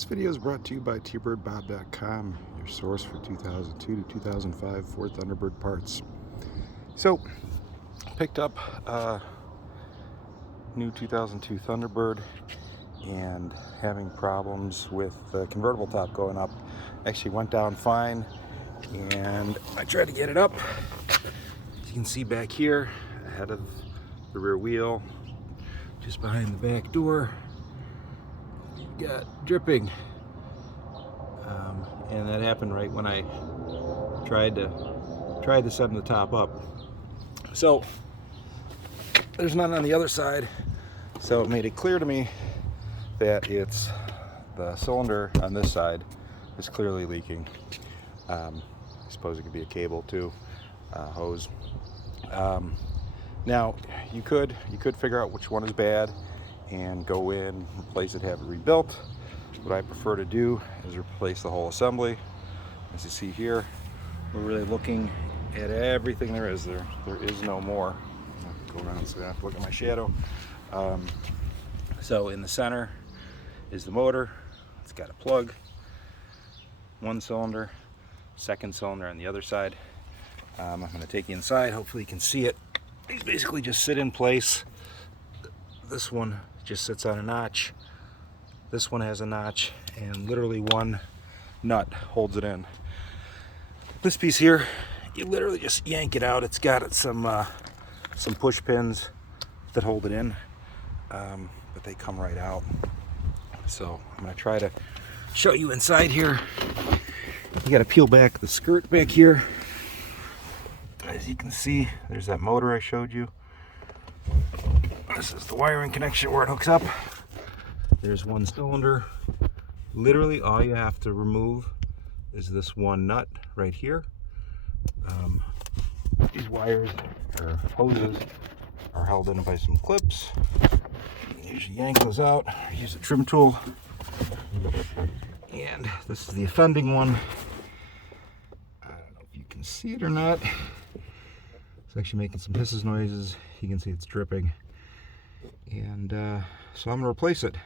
This video is brought to you by tbirdbob.com, your source for 2002 to 2005 Ford Thunderbird parts. So, picked up a new 2002 Thunderbird and having problems with the convertible top going up. Actually went down fine, and I tried to get it up. As you can see back here, ahead of the rear wheel, just behind the back door, got dripping, and that happened right when I tried to send the top up. So there's none on the other side, so it made it clear to me that it's the cylinder on this side is clearly leaking. I suppose it could be a cable too, hose. Now you could figure out which one is bad and go in, replace it, have it rebuilt. What I prefer to do is replace the whole assembly. As you see here, we're really looking at everything there is. There is no more. I'll go around so I have to look at my shadow. So in the center is the motor. It's got a plug, one cylinder, second cylinder on the other side. I'm going to take you inside. Hopefully you can see it. These basically just sit in place. This one just sits on a notch. This one has a notch, and literally one nut holds it in. This piece here, you literally just yank it out. It's got some push pins that hold it in, but they come right out. So I'm going to try to show you inside here. You got to peel back the skirt back here. As you can see, there's that motor I showed you. This is the wiring connection where it hooks up. There's one cylinder. Literally all you have to remove is this one nut right here. These wires or hoses are held in by some clips. You usually yank those out, use a trim tool. And this is the offending one. I don't know if you can see it or not. It's actually making some hisses noises. You can see it's dripping. And so I'm going to replace it.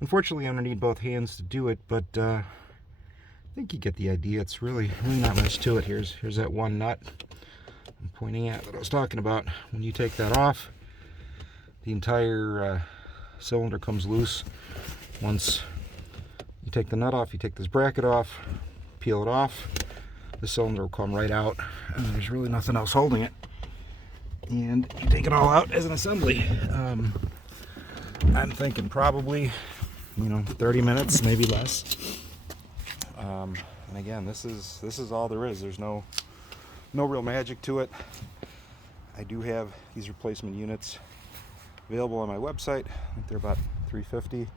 Unfortunately, I'm going to need both hands to do it, but I think you get the idea. It's really not much to it. Here's that one nut I'm pointing at that I was talking about. When you take that off, the entire cylinder comes loose. Once you take the nut off, you take this bracket off, peel it off, the cylinder will come right out, and there's really nothing else holding it. And you take it all out as an assembly. I'm thinking probably 30 minutes, maybe less. And again, this is all there is. There's no real magic to it. I do have these replacement units available on my website. I think they're about $350.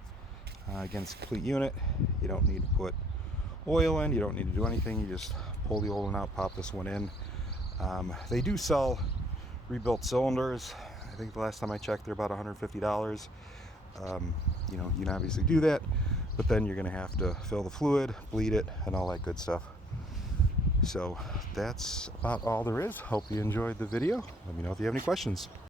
Again, it's a complete unit. You don't need to put oil in. You don't need to do anything. You just pull the old one out, pop this one in. They do sell rebuilt cylinders. I think the last time I checked, they're about $150. You can obviously do that, but then you're going to have to fill the fluid, bleed it, and all that good stuff. So that's about all there is. Hope you enjoyed the video. Let me know if you have any questions.